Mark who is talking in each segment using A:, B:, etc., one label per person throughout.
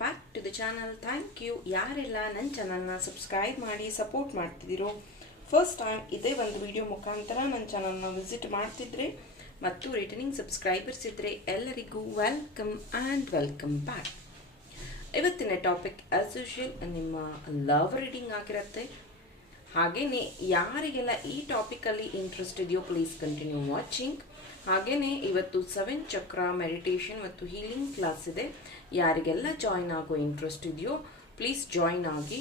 A: Back to the channel thank you ಯಾರೆಲ್ಲ ನನ್ನ ಚಾನಲ್ನ ಸಬ್ಸ್ಕ್ರೈಬ್ ಮಾಡಿ ಸಪೋರ್ಟ್ ಮಾಡ್ತಿದ್ದೀರೋ ಫಸ್ಟ್ ಟೈಮ್ ಇದೇ ಒಂದು ವಿಡಿಯೋ ಮುಖಾಂತರ ನನ್ನ ಚಾನಲ್ನ ವಿಸಿಟ್ ಮಾಡ್ತಿದ್ರೆ ಮತ್ತು ರಿಟರ್ನಿಂಗ್ ಸಬ್ಸ್ಕ್ರೈಬರ್ಸ್ ಇದ್ದರೆ ಎಲ್ಲರಿಗೂ ವೆಲ್ಕಮ್ ಆ್ಯಂಡ್ ವೆಲ್ಕಮ್ ಬ್ಯಾಕ್ ಇವತ್ತಿನ ಟಾಪಿಕ್ ಆಸ್ ಯೂಶಲ್ ನಿಮ್ಮ ಲವ್ ರೀಡಿಂಗ್ ಆಗಿರುತ್ತೆ. ಹಾಗೆಯೇ ಯಾರಿಗೆಲ್ಲ ಈ ಟಾಪಿಕಲ್ಲಿ ಇಂಟ್ರೆಸ್ಟ್ ಇದೆಯೋ ಪ್ಲೀಸ್ ಕಂಟಿನ್ಯೂ ವಾಚಿಂಗ್ ಹಾಗೆಯೇ ಇವತ್ತು ಸೆವೆನ್ ಚಕ್ರ ಮೆಡಿಟೇಷನ್ ಮತ್ತು ಹೀಲಿಂಗ್ ಕ್ಲಾಸ್ ಇದೆ. ಯಾರಿಗೆಲ್ಲ ಜಾಯ್ನ್ ಆಗೋ ಇಂಟ್ರೆಸ್ಟ್ ಇದೆಯೋ ಪ್ಲೀಸ್ ಜಾಯ್ನ್ ಆಗಿ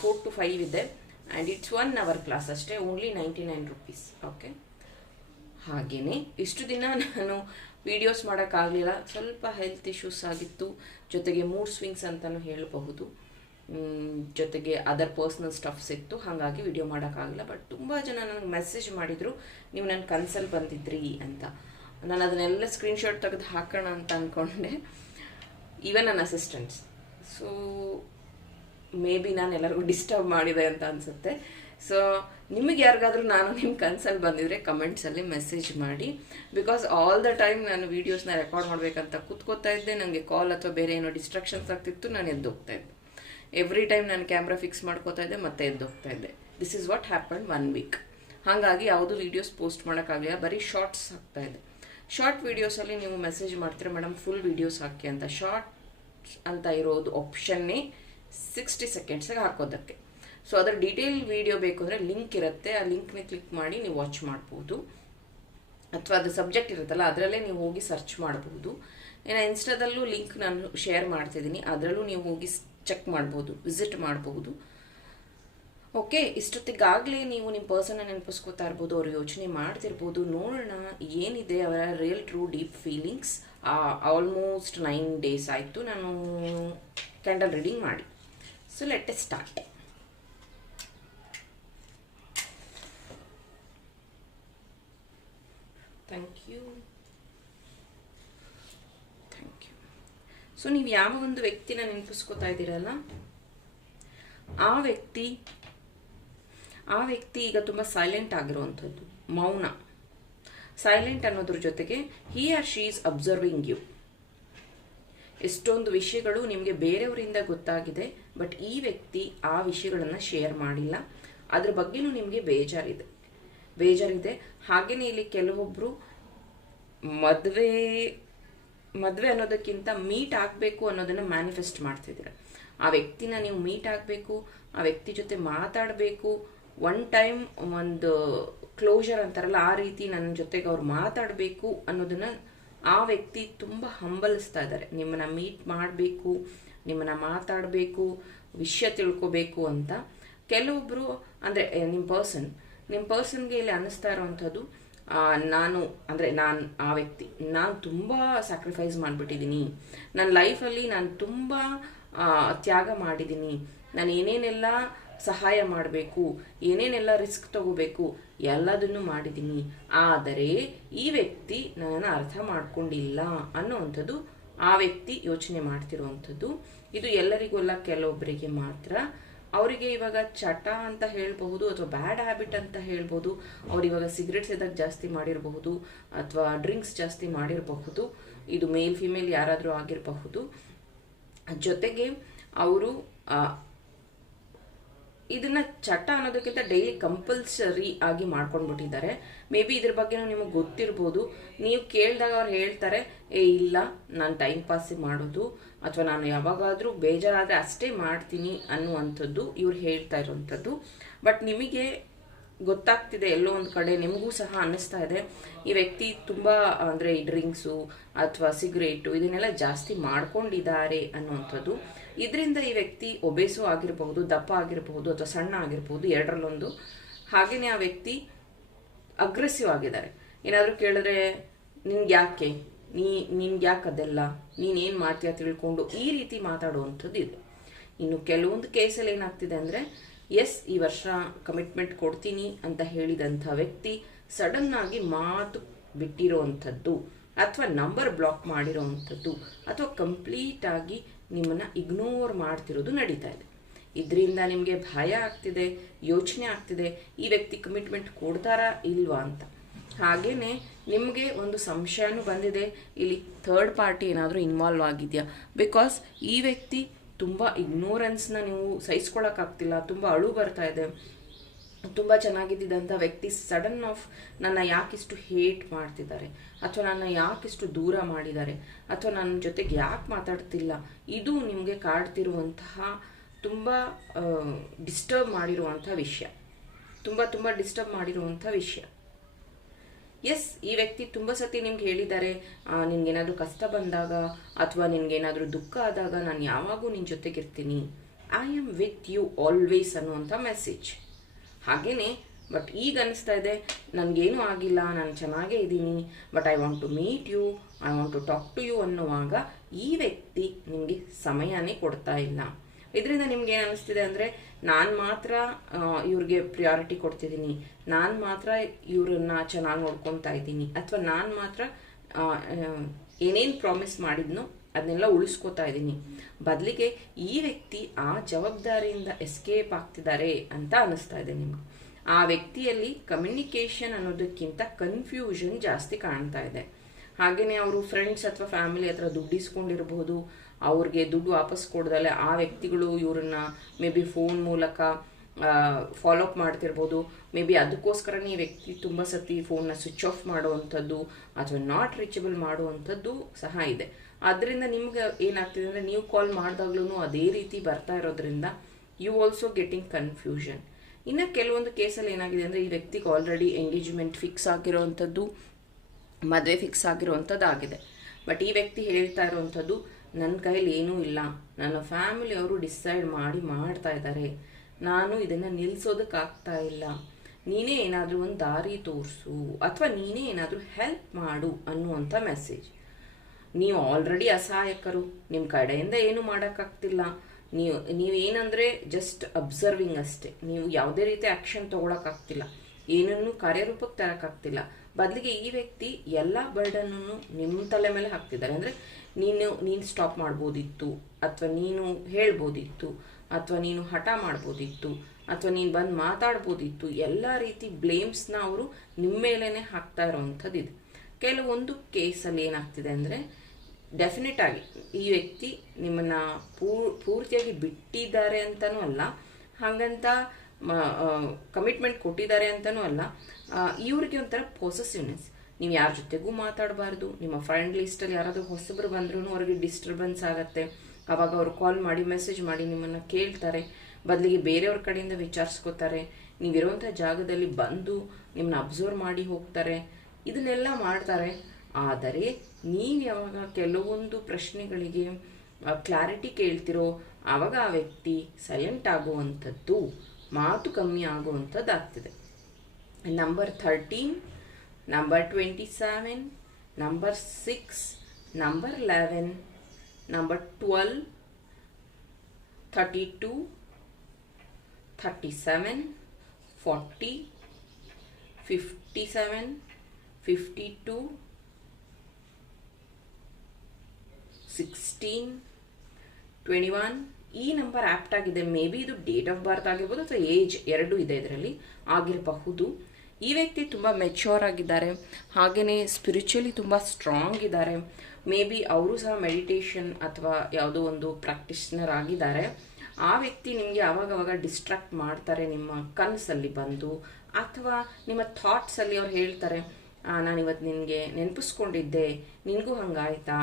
A: ಫೋರ್ ಟು ಫೈವ್ ಇದೆ. And it's one hour class ಅಷ್ಟೇ only ninety nine rupees okay ಹಾಗೆಯೇ ಇಷ್ಟು ದಿನ ನಾನು ವೀಡಿಯೋಸ್ ಮಾಡೋಕ್ಕಾಗಲಿಲ್ಲ. ಸ್ವಲ್ಪ ಹೆಲ್ತ್ ಇಶ್ಯೂಸ್ ಆಗಿತ್ತು. ಜೊತೆಗೆ ಮೂಡ್ ಸ್ವಿಂಗ್ಸ್ ಅಂತಲೂ ಹೇಳಬಹುದು. ಜೊತೆಗೆ ಅದರ್ ಪರ್ಸ್ನಲ್ ಸ್ಟಫ್ಸ್ ಇತ್ತು ಹಾಗಾಗಿ ವಿಡಿಯೋ ಮಾಡೋಕ್ಕಾಗಲ್ಲ. ಬಟ್ ತುಂಬ ಜನ ನನಗೆ ಮೆಸೇಜ್ ಮಾಡಿದರು, ನೀವು ನನ್ನ ಕನ್ಸಲ್ ಬಂದಿದ್ರಿ ಅಂತ. ನಾನು ಅದನ್ನೆಲ್ಲ ಸ್ಕ್ರೀನ್ಶಾಟ್ ತೆಗೆದು ಹಾಕೋಣ ಅಂತ ಅಂದ್ಕೊಂಡೆ ಈವನ್ ನನ್ನ ಅಸಿಸ್ಟೆಂಟ್ಸ್ ಸೊ ಮೇ ಬಿ ನಾನು ಎಲ್ಲರಿಗೂ ಡಿಸ್ಟರ್ಬ್ ಮಾಡಿದೆ ಅಂತ ಅನಿಸುತ್ತೆ. ಸೊ ನಿಮಗೆ ಯಾರಿಗಾದರೂ ನಾನು ನಿಮ್ಮ ಕನ್ಸಲ್ಲಿ ಬಂದಿದ್ರೆ ಕಮೆಂಟ್ಸಲ್ಲಿ ಮೆಸೇಜ್ ಮಾಡಿ. ಬಿಕಾಸ್ ಆಲ್ ದ ಟೈಮ್ ನಾನು ವೀಡಿಯೋಸ್ನ ರೆಕಾರ್ಡ್ ಮಾಡಬೇಕಂತ ಕೂತ್ಕೋತಾ ಇದ್ದೆ. ನನಗೆ ಕಾಲ್ ಅಥವಾ ಬೇರೆ ಏನೋ ಡಿಸ್ಟ್ರಾಕ್ಷನ್ಸ್ ಆಗ್ತಿತ್ತು, ನಾನು ಎದ್ದೋಗ್ತಾ ಇದ್ದೆ. ಎವ್ರಿ ಟೈಮ್ ನಾನು ಕ್ಯಾಮ್ರಾ ಫಿಕ್ಸ್ ಮಾಡ್ಕೋತಾ ಇದ್ದೆ, ಮತ್ತೆ ಎದ್ದೋಗ್ತಾ ಇದ್ದೆ. This is what happen one week ಹಾಗಾಗಿ ಯಾವುದು ವೀಡಿಯೋಸ್ ಪೋಸ್ಟ್ ಮಾಡೋಕ್ಕಾಗಲಿಲ್ಲ, ಬರೀ ಶಾರ್ಟ್ಸ್ ಹಾಕ್ತಾ ಇದೆ ಶಾರ್ಟ್ ವೀಡಿಯೋಸಲ್ಲಿ ನೀವು ಮೆಸೇಜ್ ಮಾಡ್ತೀರಾ ಮೇಡಮ್ ಫುಲ್ ವೀಡಿಯೋಸ್ ಹಾಕಿ ಅಂತ. ಶಾರ್ಟ್ ಅಂತ ಇರೋದು ಆಪ್ಷನ್ನೇ ಸಿಕ್ಸ್ಟಿ ಸೆಕೆಂಡ್ಸಿಗೆ ಹಾಕೋದಕ್ಕೆ. ಸೊ ಅದರ ಡೀಟೇಲ್ ವೀಡಿಯೋ ಬೇಕು ಅಂದರೆ ಲಿಂಕ್ ಇರುತ್ತೆ. ಆ ಲಿಂಕ್ನ ಕ್ಲಿಕ್ ಮಾಡಿ ನೀವು ವಾಚ್ ಮಾಡ್ಬೋದು. ಅಥವಾ ಅದು ಸಬ್ಜೆಕ್ಟ್ ಇರುತ್ತಲ್ಲ, ಅದರಲ್ಲೇ ನೀವು ಹೋಗಿ ಸರ್ಚ್ ಮಾಡಬಹುದು ಇನ್ನು ಇನ್ಸ್ಟಾದಲ್ಲೂ ಲಿಂಕ್ ನಾನು ಶೇರ್ ಮಾಡ್ತಿದ್ದೀನಿ. ಅದರಲ್ಲೂ ನೀವು ಹೋಗಿ ಚೆಕ್ ಮಾಡ್ಬೋದು, ವಿಸಿಟ್ ಮಾಡಬಹುದು ಓಕೆ, ಇಷ್ಟೊತ್ತಿಗಾಗಲೇ ನೀವು ನಿಮ್ಮ ಪರ್ಸನ್ನ ನೆನಪಿಸ್ಕೋತಾ ಇರ್ಬೋದು, ಅವ್ರು ಯೋಚನೆ ಮಾಡ್ತಿರ್ಬೋದು. ನೋಡೋಣ, ಏನಿದೆ ಅವರ real true deep feelings almost nine days ಆಯಿತು, ನಾನು ಕ್ಯಾಂಡಲ್ ರೀಡಿಂಗ್ ಮಾಡಿ. So let's start thank you thank you so ನೀವು ಯಾವ ಒಂದು ವ್ಯಕ್ತಿನ ನೆನಪಿಸ್ಕೋತಾ ಇದ್ದೀರಲ್ಲ? ಆ ವ್ಯಕ್ತಿ ಆ ವ್ಯಕ್ತಿ ಈಗ ತುಂಬ ಸೈಲೆಂಟ್ ಆಗಿರುವಂಥದ್ದು, ಮೌನ. ಸೈಲೆಂಟ್ ಅನ್ನೋದ್ರ ಜೊತೆಗೆ he or she is observing you ಎಷ್ಟೊಂದು ವಿಷಯಗಳು ನಿಮಗೆ ಬೇರೆಯವರಿಂದ ಗೊತ್ತಾಗಿದೆ ಬಟ್ ಈ ವ್ಯಕ್ತಿ ಆ ವಿಷಯಗಳನ್ನು ಶೇರ್ ಮಾಡಿಲ್ಲ. ಅದ್ರ ಬಗ್ಗೆನೂ ನಿಮಗೆ ಬೇಜಾರಿದೆ. ಬೇಜಾರಿದೆ. ಹಾಗೆಯೇ ಇಲ್ಲಿ ಕೆಲವೊಬ್ಬರು ಮದುವೆ ಮದುವೆ ಅನ್ನೋದಕ್ಕಿಂತ ಮೀಟ್ ಆಗಬೇಕು ಅನ್ನೋದನ್ನ ಮ್ಯಾನಿಫೆಸ್ಟ್ ಮಾಡ್ತಿದ್ದೀರ? ಆ ವ್ಯಕ್ತಿನ ನೀವು ಮೀಟ್ ಆಗಬೇಕು ಆ ವ್ಯಕ್ತಿ ಜೊತೆ ಮಾತಾಡಬೇಕು ಒನ್ ಟೈಮ್ ಒಂದು ಕ್ಲೋಸರ್ ಅಂತಾರಲ್ಲ, ಆ ರೀತಿ ನನ್ನ ಜೊತೆಗೆ ಅವ್ರು ಮಾತಾಡಬೇಕು ಅನ್ನೋದನ್ನ ಆ ವ್ಯಕ್ತಿ ತುಂಬ ಹಂಬಲಿಸ್ತಾ ಇದ್ದಾರೆ. ನಿಮ್ಮನ್ನ ಮೀಟ್ ಮಾಡಬೇಕು, ನಿಮ್ಮನ್ನ ಮಾತಾಡಬೇಕು, ವಿಷಯ ತಿಳ್ಕೊಬೇಕು ಅಂತ. ಕೆಲವೊಬ್ರು ಅಂದರೆ ನಿಮ್ಮ ಪರ್ಸನ್ ನಿಮ್ಮ ಪರ್ಸನ್ಗೆ ಇಲ್ಲಿ ಅನ್ನಿಸ್ತಾ ಇರೋವಂಥದ್ದು ನಾನು, ಅಂದರೆ ನಾನು, ಆ ವ್ಯಕ್ತಿ. ನಾನು ತುಂಬ ಸ್ಯಾಕ್ರಿಫೈಸ್ ಮಾಡಿಬಿಟ್ಟಿದ್ದೀನಿ ನನ್ನ ಲೈಫಲ್ಲಿ ನಾನು ತುಂಬ ತ್ಯಾಗ ಮಾಡಿದ್ದೀನಿ ನಾನು ಏನೇನೆಲ್ಲ ಸಹಾಯ ಮಾಡಬೇಕು, ಏನೇನೆಲ್ಲ ರಿಸ್ಕ್ ತಗೋಬೇಕು, ಎಲ್ಲದನ್ನು ಮಾಡಿದ್ದೀನಿ ಆದರೆ ಈ ವ್ಯಕ್ತಿ ನನ್ನನ್ನು ಅರ್ಥ ಮಾಡ್ಕೊಂಡಿಲ್ಲ ಅನ್ನುವಂಥದ್ದು ಆ ವ್ಯಕ್ತಿ ಯೋಚನೆ ಮಾಡ್ತಿರುವಂಥದ್ದು. ಇದು ಎಲ್ಲರಿಗೂ ಅಲ್ಲ, ಕೆಲವೊಬ್ಬರಿಗೆ ಮಾತ್ರ ಅವರಿಗೆ ಇವಾಗ ಚಟ ಅಂತ ಹೇಳ್ಬಹುದು ಅಥವಾ ಬ್ಯಾಡ್ ಹ್ಯಾಬಿಟ್ ಅಂತ ಹೇಳ್ಬೋದು ಅವ್ರು ಇವಾಗ ಸಿಗರೆಟ್ಸ್ ಎದಾಗ ಜಾಸ್ತಿ ಮಾಡಿರಬಹುದು ಅಥವಾ ಡ್ರಿಂಕ್ಸ್ ಜಾಸ್ತಿ ಮಾಡಿರಬಹುದು, ಇದು ಮೇಲ್ ಫಿಮೇಲ್ ಯಾರಾದರೂ ಆಗಿರಬಹುದು. ಜೊತೆಗೆ ಅವರು ಇದನ್ನ ಚಟ ಅನ್ನೋದಕ್ಕಿಂತ ಡೈಲಿ ಕಂಪಲ್ಸರಿ ಆಗಿ ಮಾಡ್ಕೊಂಡ್ಬಿಟ್ಟಿದ್ದಾರೆ. ಮೇ ಬಿ ಇದ್ರ ಬಗ್ಗೆ ನಿಮಗೆ ಗೊತ್ತಿರ್ಬೋದು. ನೀವು ಕೇಳಿದಾಗ ಅವ್ರು ಹೇಳ್ತಾರೆ, ಏ, ಇಲ್ಲ, ನಾನು ಟೈಮ್ ಪಾಸ್ ಮಾಡೋದು, ಅಥವಾ ನಾನು ಯಾವಾಗಾದರೂ ಬೇಜಾರಾದರೆ ಅಷ್ಟೇ ಮಾಡ್ತೀನಿ ಅನ್ನುವಂಥದ್ದು ಇವ್ರು ಹೇಳ್ತಾ ಇರುವಂಥದ್ದು. ಬಟ್ ನಿಮಗೆ ಗೊತ್ತಾಗ್ತಿದೆ ಎಲ್ಲೋ ಒಂದು ಕಡೆ, ನಿಮಗೂ ಸಹ ಅನ್ನಿಸ್ತಾ ಇದೆ. ಈ ವ್ಯಕ್ತಿ ತುಂಬ, ಅಂದರೆ ಈ ಡ್ರಿಂಕ್ಸು ಅಥವಾ ಸಿಗರೇಟು ಇದನ್ನೆಲ್ಲ ಜಾಸ್ತಿ ಮಾಡ್ಕೊಂಡಿದ್ದಾರೆ ಅನ್ನುವಂಥದ್ದು. ಇದರಿಂದ ಈ ವ್ಯಕ್ತಿ ಒಬೇಸು ಆಗಿರಬಹುದು, ದಪ್ಪ ಆಗಿರಬಹುದು ಅಥವಾ ಸಣ್ಣ ಆಗಿರಬಹುದು, ಎರಡರಲ್ಲೊಂದು. ಹಾಗೆಯೇ ಆ ವ್ಯಕ್ತಿ ಅಗ್ರೆಸಿವ್ ಆಗಿದ್ದಾರೆ. ಏನಾದರೂ ಕೇಳಿದ್ರೆ ನಿನ್ಗೆ ಯಾಕೆ ನೀ ನಿನ್ಗೆ ಯಾಕೆ ಅದೆಲ್ಲ? ನೀನೇನು ಮಾಡ್ತೀಯ? ತಿಳ್ಕೊಂಡು ಈ ರೀತಿ ಮಾತಾಡುವಂಥದ್ದು ಇದೆ. ಇನ್ನು ಕೆಲವೊಂದು ಕೇಸಲ್ಲಿ ಏನಾಗ್ತಿದೆ ಅಂದರೆ ಎಸ್, ಈ ವರ್ಷ ಕಮಿಟ್ಮೆಂಟ್ ಕೊಡ್ತೀನಿ ಅಂತ ಹೇಳಿದಂಥ ವ್ಯಕ್ತಿ ಸಡನ್ ಆಗಿ ಮಾತು ಬಿಟ್ಟಿರೋವಂಥದ್ದು ಅಥವಾ ನಂಬರ್ ಬ್ಲಾಕ್ ಮಾಡಿರೋವಂಥದ್ದು ಅಥವಾ ಕಂಪ್ಲೀಟ್ ಆಗಿ ನಿಮ್ಮನ್ನ ಇಗ್ನೋರ್ ಮಾಡ್ತಿರೋದು ನಡೀತಾ ಇದೆ. ಇದರಿಂದ ನಿಮಗೆ ಭಯ ಆಗ್ತಿದೆ, ಯೋಚನೆ ಆಗ್ತಿದೆ, ಈ ವ್ಯಕ್ತಿ ಕಮಿಟ್ಮೆಂಟ್ ಕೊಡ್ತಾರಾ ಇಲ್ವಾ ಅಂತ. ಹಾಗೆಯೇ ನಿಮಗೆ ಒಂದು ಸಂಶಯನೂ ಬಂದಿದೆ, ಇಲ್ಲಿ ಥರ್ಡ್ ಪಾರ್ಟಿ ಏನಾದರೂ ಇನ್ವಾಲ್ವ್ ಆಗಿದೆಯಾ? ಬಿಕಾಸ್ ಈ ವ್ಯಕ್ತಿ ತುಂಬ ಇಗ್ನೋರೆನ್ಸ್ನ ನೀವು ಸಹಿಸ್ಕೊಳಕ್ಕಾಗ್ತಿಲ್ಲ, ತುಂಬ ಅಳು ಬರ್ತಾ ಇದೆ. ತುಂಬ ಚೆನ್ನಾಗಿದ್ದಂಥ ವ್ಯಕ್ತಿ ಸಡನ್ ಆಫ್ ನನ್ನ ಯಾಕಿಷ್ಟು ಹೇಟ್ ಮಾಡ್ತಿದ್ದಾರೆ, ಅಥವಾ ನನ್ನ ಯಾಕಿಷ್ಟು ದೂರ ಮಾಡಿದ್ದಾರೆ, ಅಥವಾ ನನ್ನ ಜೊತೆಗೆ ಯಾಕೆ ಮಾತಾಡ್ತಿಲ್ಲ, ಇದು ನಿಮಗೆ ಕಾಡ್ತಿರುವಂತಹ ತುಂಬ ಡಿಸ್ಟರ್ಬ್ ಮಾಡಿರುವಂಥ ವಿಷಯ. ತುಂಬ ತುಂಬ ಡಿಸ್ಟರ್ಬ್ ಮಾಡಿರುವಂಥ ವಿಷಯ. ಎಸ್ ಈ ವ್ಯಕ್ತಿ ತುಂಬ ಸತಿ ನಿಮ್ಗೆ ಹೇಳಿದ್ದಾರೆ ನಿನ್ಗೇನಾದರೂ ಕಷ್ಟ ಬಂದಾಗ ಅಥವಾ ನಿನ್ಗೇನಾದರೂ ದುಃಖ ಆದಾಗ ನಾನು ಯಾವಾಗೂ ನಿನ್ನ ಜೊತೆಗಿರ್ತೀನಿ. I am with you always ಅನ್ನುವಂಥ ಮೆಸೇಜ್ ಹಾಗೇನೆ ಬಟ್ ಈಗ ಅನಿಸ್ತಾ ಇದೆ, ನನಗೇನು ಆಗಿಲ್ಲ, ನಾನು ಚೆನ್ನಾಗೇ ಇದ್ದೀನಿ but I want to meet you I want to talk to you ಅನ್ನುವಾಗ ಈ ವ್ಯಕ್ತಿ ನಿಮಗೆ ಸಮಯನೇ ಕೊಡ್ತಾ ಇಲ್ಲ. ಇದರಿಂದ ನಿಮ್ಗೆ ಏನು ಅನಿಸ್ತಿದೆ ಅಂದರೆ, ನಾನು ಮಾತ್ರ ಇವ್ರಿಗೆ ಪ್ರಿಯಾರಿಟಿ ಕೊಡ್ತಿದ್ದೀನಿ ನಾನು ಮಾತ್ರ ಇವ್ರನ್ನ ಚೆನ್ನಾಗಿ ನೋಡ್ಕೊತಾ ಇದ್ದೀನಿ. ಅಥವಾ ನಾನು ಮಾತ್ರ ಏನೇನು ಪ್ರಾಮಿಸ್ ಮಾಡಿದ್ನೋ ಅದನ್ನೆಲ್ಲ ಉಳಿಸ್ಕೊತಾ ಇದ್ದೀನಿ. ಬದಲಿಗೆ ಈ ವ್ಯಕ್ತಿ ಆ ಜವಾಬ್ದಾರಿಯಿಂದ ಎಸ್ಕೇಪ್ ಆಗ್ತಿದ್ದಾರೆ ಅಂತ ಅನಿಸ್ತಾ ಇದೆ ನಿಮ್ಗೆ. ಆ ವ್ಯಕ್ತಿಯಲ್ಲಿ ಕಮ್ಯುನಿಕೇಶನ್ ಅನ್ನೋದಕ್ಕಿಂತ ಕನ್ಫ್ಯೂಷನ್ ಜಾಸ್ತಿ ಕಾಣ್ತಾ ಇದೆ. ಹಾಗೆಯೇ ಅವರು ಫ್ರೆಂಡ್ಸ್ ಅಥವಾ ಫ್ಯಾಮಿಲಿ ಹತ್ರ ದುಡ್ಡು ಇಸ್ಕೊಂಡಿರಬಹುದು ಅವ್ರಿಗೆ ದುಡ್ಡು ವಾಪಸ್ ಕೊಡ್ದಲೆ ಆ ವ್ಯಕ್ತಿಗಳು ಇವ್ರನ್ನ ಮೇ ಬಿ ಫೋನ್ ಮೂಲಕ ಫಾಲೋ ಅಪ್ ಮಾಡ್ತಿರ್ಬೋದು. ಮೇ ಬಿ ಅದಕ್ಕೋಸ್ಕರನೇ ಈ ವ್ಯಕ್ತಿ ತುಂಬ ಸತಿ ಫೋನ್ನ ಸ್ವಿಚ್ ಆಫ್ ಮಾಡುವಂಥದ್ದು ಅಥವಾ ನಾಟ್ ರೀಚಬಲ್ ಮಾಡುವಂಥದ್ದು ಸಹ ಇದೆ. ಅದರಿಂದ ನಿಮ್ಗೆ ಏನಾಗ್ತಿದೆ ಅಂದರೆ ನೀವು ಕಾಲ್ ಮಾಡಿದಾಗ್ಲೂ ಅದೇ ರೀತಿ ಬರ್ತಾ ಇರೋದ್ರಿಂದ ಯು ಆಲ್ಸೋ ಗೆಟಿಂಗ್ ಕನ್ಫ್ಯೂಷನ್ ಇನ್ನು ಕೆಲವೊಂದು ಕೇಸಲ್ಲಿ ಏನಾಗಿದೆ ಅಂದರೆ ಈ ವ್ಯಕ್ತಿಗೆ ಆಲ್ರೆಡಿ ಎಂಗೇಜ್ಮೆಂಟ್ ಫಿಕ್ಸ್ ಆಗಿರೋವಂಥದ್ದು, ಮದುವೆ ಫಿಕ್ಸ್ ಆಗಿರೋವಂಥದ್ದು ಆಗಿದೆ ಬಟ್ ಈ ವ್ಯಕ್ತಿ ಹೇಳ್ತಾ ಇರುವಂಥದ್ದು ನನ್ನ ಕೈಲಿ ಏನೂ ಇಲ್ಲ. ನನ್ನ ಫ್ಯಾಮಿಲಿ ಅವರು ಡಿಸೈಡ್ ಮಾಡಿ ಮಾಡ್ತಾ ಇದ್ದಾರೆ ನಾನು ಇದನ್ನು ನಿಲ್ಲಿಸೋದಕ್ಕಾಗ್ತಾ ಇಲ್ಲ. ನೀನೇ ಏನಾದರೂ ಒಂದು ದಾರಿ ತೋರಿಸು ಅಥವಾ ನೀನೇ ಏನಾದರೂ ಹೆಲ್ಪ್ ಮಾಡು ಅನ್ನುವಂಥ ಮೆಸೇಜ್ ನೀವು ಆಲ್ರೆಡಿ ಅಸಹಾಯಕರು. ನಿಮ್ಮ ಕಡೆಯಿಂದ ಏನು ಮಾಡೋಕ್ಕಾಗ್ತಿಲ್ಲ. ನೀವು, ನೀವೇನಂದರೆ ಜಸ್ಟ್ ಅಬ್ಸರ್ವಿಂಗ್ ಅಷ್ಟೇ. ನೀವು ಯಾವುದೇ ರೀತಿ ಆ್ಯಕ್ಷನ್ ತೊಗೊಳಕ್ಕಾಗ್ತಿಲ್ಲ. ಏನನ್ನು ಕಾರ್ಯರೂಪಕ್ಕೆ ತರಕ್ಕಾಗ್ತಿಲ್ಲ ಬದಲಿಗೆ ಈ ವ್ಯಕ್ತಿ ಎಲ್ಲ ಬರ್ಡನ್ನು ನಿಮ್ಮ ತಲೆ ಮೇಲೆ ಹಾಕ್ತಿದ್ದಾರೆ. ಅಂದರೆ ನೀನು ನೀನು ಸ್ಟಾಪ್ ಮಾಡ್ಬೋದಿತ್ತು, ಅಥವಾ ನೀನು ಹೇಳ್ಬೋದಿತ್ತು, ಅಥವಾ ನೀನು ಹಠ ಮಾಡ್ಬೋದಿತ್ತು, ಅಥವಾ ನೀನು ಬಂದು ಮಾತಾಡ್ಬೋದಿತ್ತು, ಎಲ್ಲ ರೀತಿ ಬ್ಲೇಮ್ಸ್ನ ಅವರು ನಿಮ್ಮ ಮೇಲೇ ಹಾಕ್ತಾ ಇರೋವಂಥದ್ದು ಕೆಲವೊಂದು ಕೇಸಲ್ಲಿ ಏನಾಗ್ತಿದೆ ಅಂದರೆ ಡೆಫಿನೆಟ್ ಆಗಿ ಈ ವ್ಯಕ್ತಿ ನಿಮ್ಮನ್ನ ಪೂರ್ತಿಯಾಗಿ ಬಿಟ್ಟಿದ್ದಾರೆ ಅಂತಲೂ ಅಲ್ಲ. ಹಾಗಂತ ಕಮಿಟ್ಮೆಂಟ್ ಕೊಟ್ಟಿದ್ದಾರೆ ಅಂತಲೂ ಅಲ್ಲ. ಇವ್ರಿಗೆ ಒಂಥರ ಪೊಸೆಸಿವ್ನೆಸ್ ನೀವು ಯಾರ ಜೊತೆಗೂ ಮಾತಾಡಬಾರ್ದು. ನಿಮ್ಮ ಫ್ರೆಂಡ್ ಲಿಸ್ಟಲ್ಲಿ ಯಾರಾದರೂ ಹೊಸಬ್ರು ಬಂದ್ರೂ ಅವ್ರಿಗೆ ಡಿಸ್ಟರ್ಬೆನ್ಸ್ ಆಗುತ್ತೆ. ಅವಾಗ ಅವ್ರು ಕಾಲ್ ಮಾಡಿ ಮೆಸೇಜ್ ಮಾಡಿ ನಿಮ್ಮನ್ನು ಕೇಳ್ತಾರೆ. ಬದಲಿಗೆ ಬೇರೆಯವ್ರ ಕಡೆಯಿಂದ ವಿಚಾರಿಸ್ಕೋತಾರೆ. ನೀವಿರುವಂಥ ಜಾಗದಲ್ಲಿ ಬಂದು ನಿಮ್ಮನ್ನ ಅಬ್ಸರ್ವ್ ಮಾಡಿ ಹೋಗ್ತಾರೆ. ಇದನ್ನೆಲ್ಲ ಮಾಡ್ತಾರೆ. ಆದರೆ ನೀವು ಯಾವಾಗ ಕೆಲವೊಂದು ಪ್ರಶ್ನೆಗಳಿಗೆ ಕ್ಲಾರಿಟಿ ಕೇಳ್ತಿರೋ ಆವಾಗ ಆ ವ್ಯಕ್ತಿ ಸೈಲೆಂಟ್ ಆಗುವಂಥದ್ದು. ಮಾತು ಕಮ್ಮಿ ಆಗುವಂಥದ್ದಾಗ್ತದೆ. Number thirteen number twenty seven number six number eleven number twelve thirty two thirty seven forty fifty seven fifty two sixteen twenty one ಈ ನಂಬರ್ ಆಪ್ಟ್ ಆಗಿದೆ. ಮೇ ಬಿ ಇದು ಡೇಟ್ ಆಫ್ ಬರ್ತ್ ಆಗಿರ್ಬೋದು ಅಥವಾ age ಎರಡು ಇದೆ ಇದರಲ್ಲಿ ಆಗಿರಬಹುದು. ಈ ವ್ಯಕ್ತಿ ತುಂಬ ಮೆಚ್ಯೂರ್ ಆಗಿದ್ದಾರೆ. ಹಾಗೆಯೇ ಸ್ಪಿರಿಚುಲಿ ತುಂಬ ಸ್ಟ್ರಾಂಗ್ ಇದ್ದಾರೆ. ಮೇ ಬಿ ಅವರು ಸಹ ಮೆಡಿಟೇಷನ್ ಅಥವಾ ಯಾವುದೋ ಒಂದು ಪ್ರಾಕ್ಟೀಸ್ನರ್ ಆಗಿದ್ದಾರೆ. ಆ ವ್ಯಕ್ತಿ ನಿಮಗೆ ಅವಾಗವಾಗ ಡಿಸ್ಟ್ರಾಕ್ಟ್ ಮಾಡ್ತಾರೆ. ನಿಮ್ಮ ಕನಸಲ್ಲಿ ಬಂದು ಅಥವಾ ನಿಮ್ಮ ಥಾಟ್ಸಲ್ಲಿ ಅವ್ರು ಹೇಳ್ತಾರೆ ನಾನು ಇವತ್ತು ನಿನಗೆ ನೆನಪಿಸ್ಕೊಂಡಿದ್ದೆ. ನಿನಗೂ ಹಂಗಾಯ್ತಾ?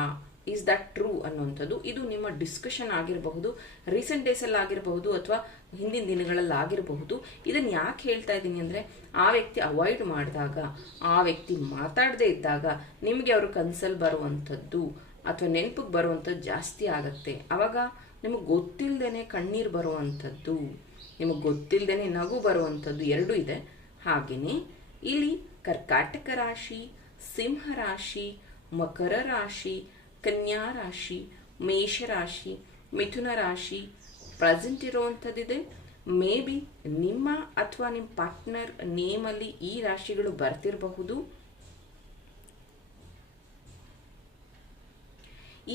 A: ಈಸ್ ದಟ್ ಟ್ರೂ ಅನ್ನುವಂಥದ್ದು. ಇದು ನಿಮ್ಮ ಡಿಸ್ಕಷನ್ ಆಗಿರಬಹುದು ರೀಸೆಂಟ್ ಡೇಸಲ್ಲಿ ಆಗಿರಬಹುದು ಅಥವಾ ಹಿಂದಿನ ದಿನಗಳಲ್ಲಿ ಆಗಿರಬಹುದು. ಇದನ್ನು ಯಾಕೆ ಹೇಳ್ತಾ ಇದ್ದೀನಿ ಅಂದರೆ, ಆ ವ್ಯಕ್ತಿ ಅವಾಯ್ಡ್ ಮಾಡಿದಾಗ, ಆ ವ್ಯಕ್ತಿ ಮಾತಾಡದೇ ಇದ್ದಾಗ ನಿಮಗೆ ಅವರು ಕನ್ಸಲ್ ಬರುವಂಥದ್ದು ಅಥವಾ ನೆನಪಿಗೆ ಬರುವಂಥದ್ದು ಜಾಸ್ತಿ ಆಗುತ್ತೆ. ಅವಾಗ ನಿಮಗೆ ಗೊತ್ತಿಲ್ಲದೇನೆ ಕಣ್ಣೀರು ಬರುವಂಥದ್ದು, ನಿಮಗೆ ಗೊತ್ತಿಲ್ಲದೇನೆ ನಗು ಬರುವಂಥದ್ದು ಎರಡೂ ಇದೆ. ಹಾಗೆಯೇ ಇಲ್ಲಿ ಕರ್ಕಾಟಕ ರಾಶಿ, ಸಿಂಹ ರಾಶಿ, ಮಕರ ರಾಶಿ ಕನ್ಯಾ ರಾಶಿ ಮೇಷರಾಶಿ ಮಿಥುನ ರಾಶಿ, ಪ್ರೆಸೆಂಟ್ ಇರುವಂಥದ್ದಿದೆ. ಮೇ ಬಿ ನಿಮ್ಮ ಅಥವಾ ನಿಮ್ಮ ಪಾರ್ಟ್ನರ್ ನೇಮಲ್ಲಿ ಈ ರಾಶಿಗಳು ಬರ್ತಿರಬಹುದು.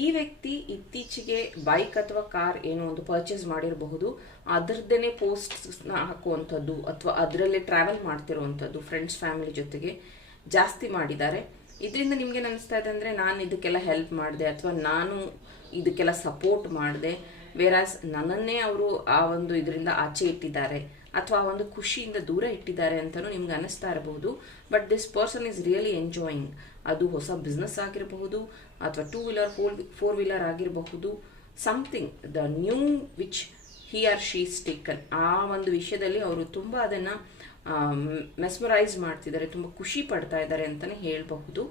A: ಈ ವ್ಯಕ್ತಿ ಇತ್ತೀಚೆಗೆ ಬೈಕ್ ಅಥವಾ ಕಾರ್ ಏನೋ ಒಂದು ಪರ್ಚೇಸ್ ಮಾಡಿರಬಹುದು. ಅದರದ್ದೇನೆ ಪೋಸ್ಟ್ಸ್ನ ಹಾಕುವಂಥದ್ದು ಅಥವಾ ಅದರಲ್ಲೇ ಟ್ರಾವೆಲ್ ಮಾಡ್ತಿರುವಂಥದ್ದು ಫ್ರೆಂಡ್ಸ್ ಫ್ಯಾಮಿಲಿ ಜೊತೆಗೆ ಜಾಸ್ತಿ ಮಾಡಿದ್ದಾರೆ. ಇದರಿಂದ ನಿಮ್ಗೆ ಅನಿಸ್ತಾ ಇದೆ ಅಂದರೆ ನಾನು ಇದಕ್ಕೆಲ್ಲ ಹೆಲ್ಪ್ ಮಾಡಿದೆ ಅಥವಾ ನಾನು ಇದಕ್ಕೆಲ್ಲ ಸಪೋರ್ಟ್ ಮಾಡಿದೆ ವೇರಾಸ್ ನನ್ನನ್ನೇ ಅವರು ಆ ಒಂದು ಇದರಿಂದ ಆಚೆ ಇಟ್ಟಿದ್ದಾರೆ ಅಥವಾ ಆ ಒಂದು ಖುಷಿಯಿಂದ ದೂರ ಇಟ್ಟಿದ್ದಾರೆ ಅಂತಲೂ ನಿಮ್ಗೆ ಅನಿಸ್ತಾ ಇರಬಹುದು. But this person is really enjoying ಅದು ಹೊಸ ಬಿಸ್ನೆಸ್ ಆಗಿರಬಹುದು ಅಥವಾ two wheeler four four wheeler ಆಗಿರಬಹುದು. Something the new which he or she's taken ಆ ಒಂದು ವಿಷಯದಲ್ಲಿ ಅವರು ತುಂಬ ಅದನ್ನು ಮೆಸ್ಮರೈಸ್ ಮಾಡ್ತಿದ್ದಾರೆ, ತುಂಬ ಖುಷಿ ಪಡ್ತಾ ಇದ್ದಾರೆ ಅಂತಲೇ ಹೇಳಬಹುದು.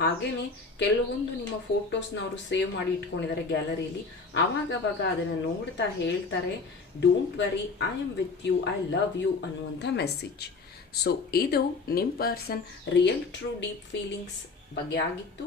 A: ಹಾಗೆಯೇ ಕೆಲವೊಂದು ನಿಮ್ಮ ಫೋಟೋಸ್ನ ಅವರು ಸೇವ್ ಮಾಡಿ ಇಟ್ಕೊಂಡಿದ್ದಾರೆ ಗ್ಯಾಲರಿಯಲ್ಲಿ ಆವಾಗವಾಗ ಅದನ್ನು ನೋಡ್ತಾ ಹೇಳ್ತಾರೆ don't worry I am with you I love you ಅನ್ನುವಂಥ ಮೆಸೇಜ್ ಸೊ ಇದು ನಿಮ್ಮ person real true deep feelings ಬಗ್ಗೆ ಆಗಿತ್ತು.